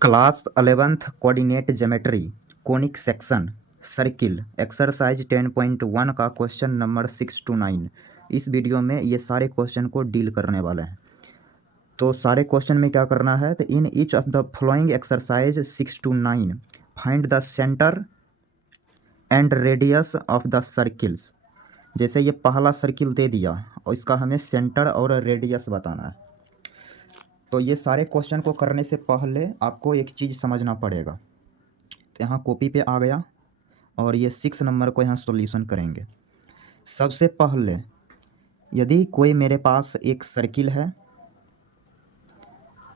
Class 11th coordinate geometry conic section circle exercise 10.1 का question number 6 to 9। इस video में ये सारे क्वेश्चन को डील करने वाले हैं। तो सारे क्वेश्चन में क्या करना है, तो in each of the following exercise 6 to 9 find the centre and radius of the circles. जैसे ये पहला सर्किल दे दिया और इसका हमें सेंटर और रेडियस बताना है। तो ये सारे क्वेश्चन को करने से पहले आपको एक चीज़ समझना पड़ेगा। तो यहाँ कॉपी पे आ गया और ये 6 नंबर को यहाँ सॉल्यूशन करेंगे। सबसे पहले यदि कोई मेरे पास एक सर्किल है,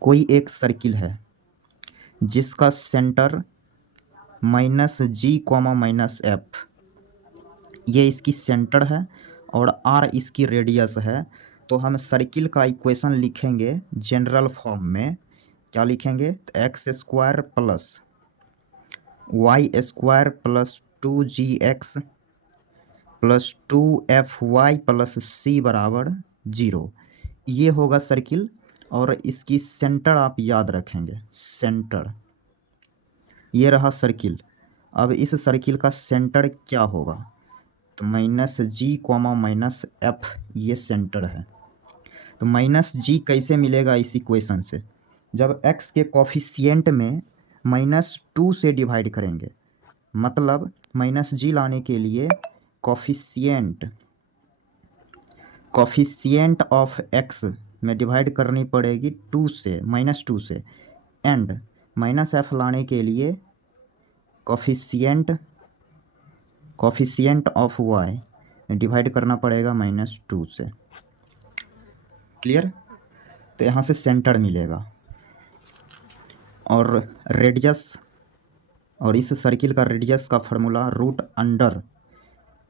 कोई एक सर्किल है जिसका सेंटर -g, ये इसकी सेंटर है और r इसकी रेडियस है, तो हम सर्किल का इक्वेशन लिखेंगे जनरल फॉर्म में। क्या लिखेंगे? x² plus y² plus 2gx plus 2fy plus c बराबर 0। ये होगा सर्किल और इसकी सेंटर आप याद रखेंगे, सेंटर। ये रहा सर्किल। अब इस सर्किल का सेंटर क्या होगा? तो -g, -f ये सेंटर है। तो -g कैसे मिलेगा इस इक्वेशन से? जब x के कोफिशिएंट में -2 से डिवाइड करेंगे, मतलब -g लाने के लिए कोफिशिएंट ऑफ x में डिवाइड करनी पड़ेगी 2 से, -2 से। एंड -f लाने के लिए कोफिशिएंट ऑफ y में डिवाइड करना पड़ेगा -2 से। क्लियर? तो यहाँ से सेंटर मिलेगा और रेडियस, और इस सर्किल का रेडियस का formula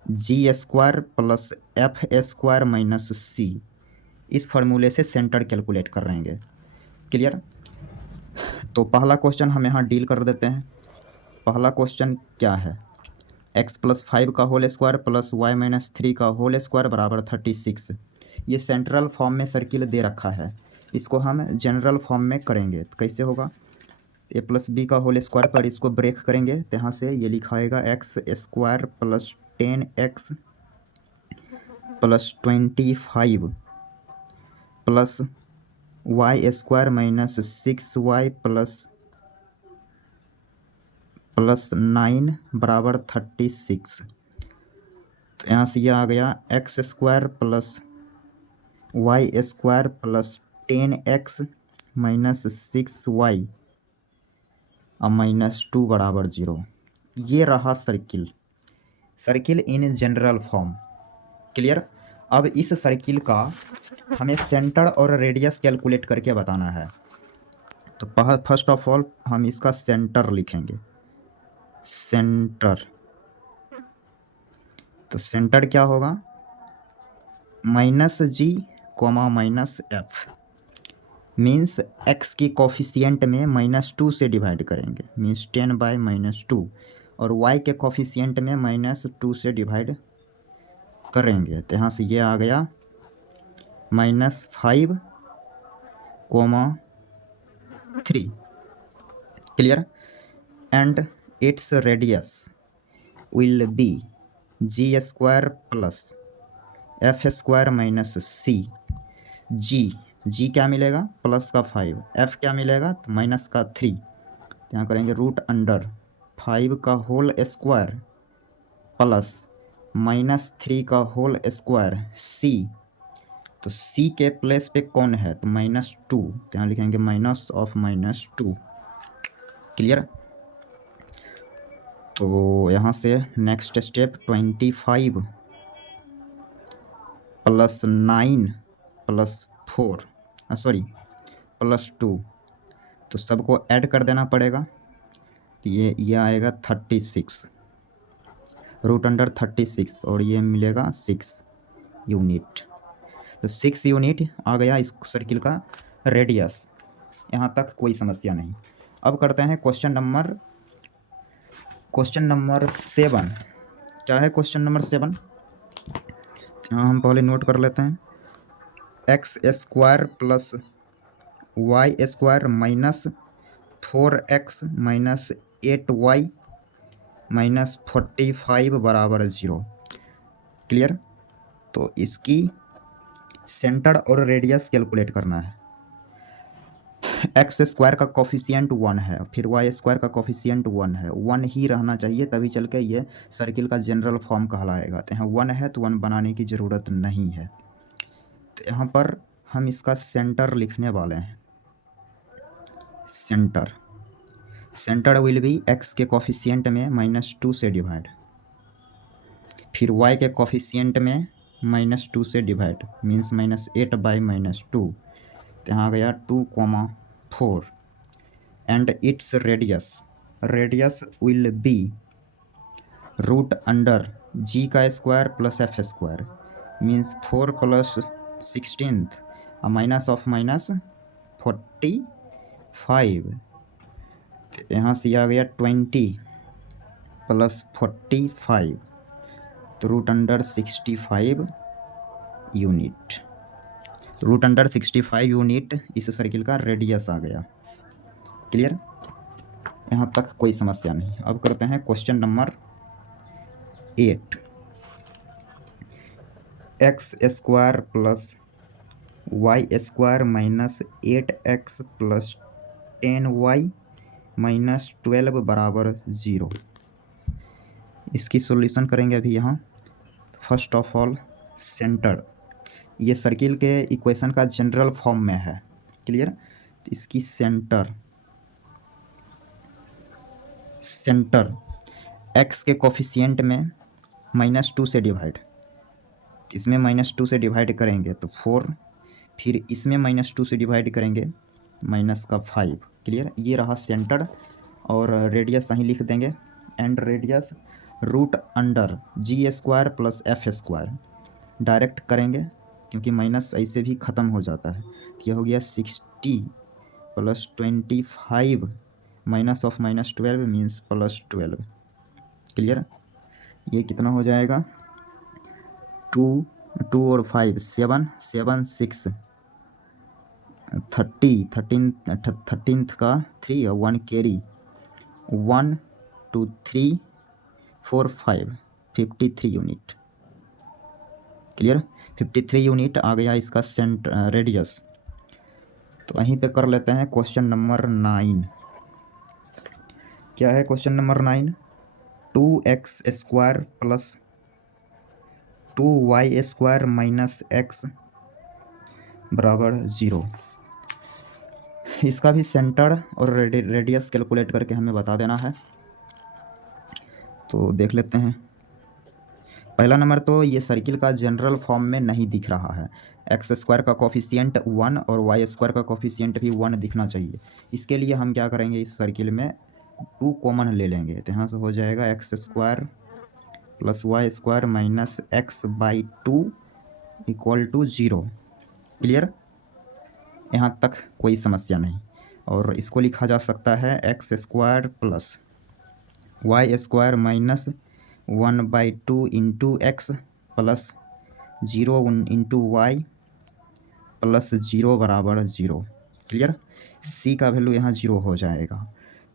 √g² plus f² minus c। इस फार्मूले से सेंटर कैलकुलेट कर रहेंगे। क्लियर? तो पहला क्वेश्चन हम यहाँ डील कर देते हैं। पहला क्वेश्चन क्या है? x+5 का होल स्क्वायर प्लस y-3 का होल स्क्वायर बराबर 36। ये सेंट्रल फॉर्म में सर्किल दे रखा है, इसको हम जनरल फॉर्म में करेंगे। तो कैसे होगा? a+b का होल स्क्वायर पर इसको ब्रेक करेंगे, तो यहाँ से ये लिखाएगा x² plus 10x plus 25 plus y² minus 6y plus 9 बराबर 36। तो यहाँ से ये आ गया x² plus y² plus 10x minus 6y और -2 बराबर 0। ये रहा circle in general form. Clear? अब इस सर्किल का हमें सेंटर और रेडियस कैलकुलेट करके बताना है। तो फर्स्ट ऑफ ऑल हम इसका सेंटर लिखेंगे, सेंटर। तो सेंटर क्या होगा? -g, -f मीन्स x की कोफिशिएंट में -2 से डिवाइड करेंगे, मीन्स 10/-2, और y के कोफिशिएंट में -2 से डिवाइड करेंगे। तो यहाँ से ये आ गया -5, 3। Clear? And its radius will B g² plus f² minus c। g क्या मिलेगा? प्लस का 5, f क्या मिलेगा? तो माइनस का 3। तो यहाँ करेंगे √5 का होल स्क्वायर प्लस -3 का होल स्क्वायर c। तो c के प्लेस पे कौन है? तो -2, तो यहाँ लिखेंगे -2। क्लियर? तो यहाँ से next step 25 plus 9 plus 4 plus 2, तो सबको ऐड कर देना पड़ेगा। तो ये आएगा 36 √36 और ये मिलेगा 6 यूनिट। तो 6 यूनिट आ गया इस सर्किल का रेडियस। यहाँ तक कोई समस्या नहीं। अब करते हैं क्वेश्चन नंबर 7। क्या है क्वेश्चन नंबर 7? यहाँ हम पहले नोट कर लेते हैं। x² plus y² minus 4x minus 8y minus 45 बराबर 0। क्लियर। तो इसकी सेंटर और रेडियस कैलकुलेट करना है। एक्स स्क्वायर का कोफिशिएंट 1 है, फिर वाई स्क्वायर का कोफिशिएंट 1 है। 1 ही रहना चाहिए, तभी चल के ये सर्किल का जनरल फॉर्म कहलाएगा। तो यहाँ 1 है तो 1 बनाने की ज़रूरत नहीं है। तो यहाँ पर हम इसका सेंटर लिखने वाले हैं। सेंटर विल बी एक्स के कोफिशिएंट में -2 से डिवाइड, फिर वाई के कोफिशिएंट में -2 से डिवाइड मीन्स -8/-2। तो यहाँ आ गया 2,4 and its radius will be root under g का square plus F square means 4 + 16 minus of -45। यहाँ से आ गया 20 + 45 तो root under 65 unit. Root under 65 unit इस सर्किल का रेडियस आ गया। क्लियर। यहाँ तक कोई समस्या नहीं। अब करते हैं question number 8। X square plus Y square minus 8x plus 10y minus 12 बराबर 0। इसकी सॉल्यूशन करेंगे अभी यहाँ। फर्स्ट ऑफ ऑल सेंटर, ये सर्किल के इक्वेशन का जनरल फॉर्म में है। क्लियर। तो इसकी सेंटर x के कोफिशिएंट में -2 से डिवाइड, इसमें -2 से डिवाइड करेंगे तो 4, फिर इसमें -2 से डिवाइड करेंगे -5। क्लियर। ये रहा सेंटर और रेडियस सही लिख देंगे and radius root under G square plus F square direct करेंगे क्योंकि माइनस ऐसे भी ख़त्म हो जाता है। यह हो गया 60 + 25 माइनस ऑफ -12 मीन्स +12। क्लियर। ये कितना हो जाएगा 2 और 5 7 7 6 13th का 3 और 1 कैरी 1 2 3 4 5 53 यूनिट। क्लियर। 53 यूनिट आ गया इसका रेडियस। तो वहीं पे कर लेते हैं क्वेश्चन नंबर 9। क्या है question number 9? 2x square plus 2y square minus x बराबर 0। इसका भी सेंटर और रेडियस कैलकुलेट करके हमें बता देना है। तो देख लेते हैं। पहला नंबर तो ये सर्किल का जनरल फॉर्म में नहीं दिख रहा है। एक्स स्क्वायर का कोफिशिएंट 1 और वाई स्क्वायर का कोफिशिएंट भी 1 दिखना चाहिए। इसके लिए हम क्या करेंगे, इस सर्किल में 2 कॉमन ले लेंगे। तो यहाँ से हो जाएगा X square plus Y square minus x/2 = 0। Clear. यहाँ तक कोई समस्या नहीं। और इसको लिखा जा सकता है X square plus Y square minus 1/2 into X plus 0 into Y plus 0 बराबर 0। क्लियर। सी का वैल्यू यहाँ 0 हो जाएगा।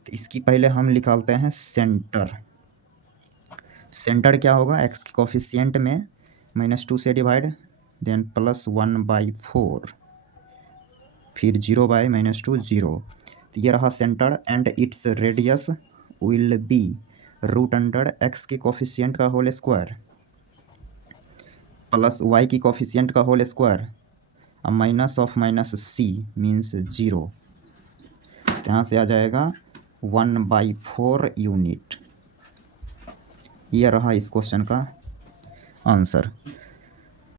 तो इसकी पहले हम निकालते हैं सेंटर क्या होगा, एक्स के कोफिशिएंट में -2 से डिवाइड देन +1/4 फिर 0/-2 0। तो ये रहा centre and its radius will be root under X के कोफिशिएंट का होल स्क्वायर प्लस वाई की कोफिशिएंट का whole square minus of -c means 0। तो यहाँ से आ जाएगा 1/4 यूनिट। यह रहा इस क्वेश्चन का आंसर।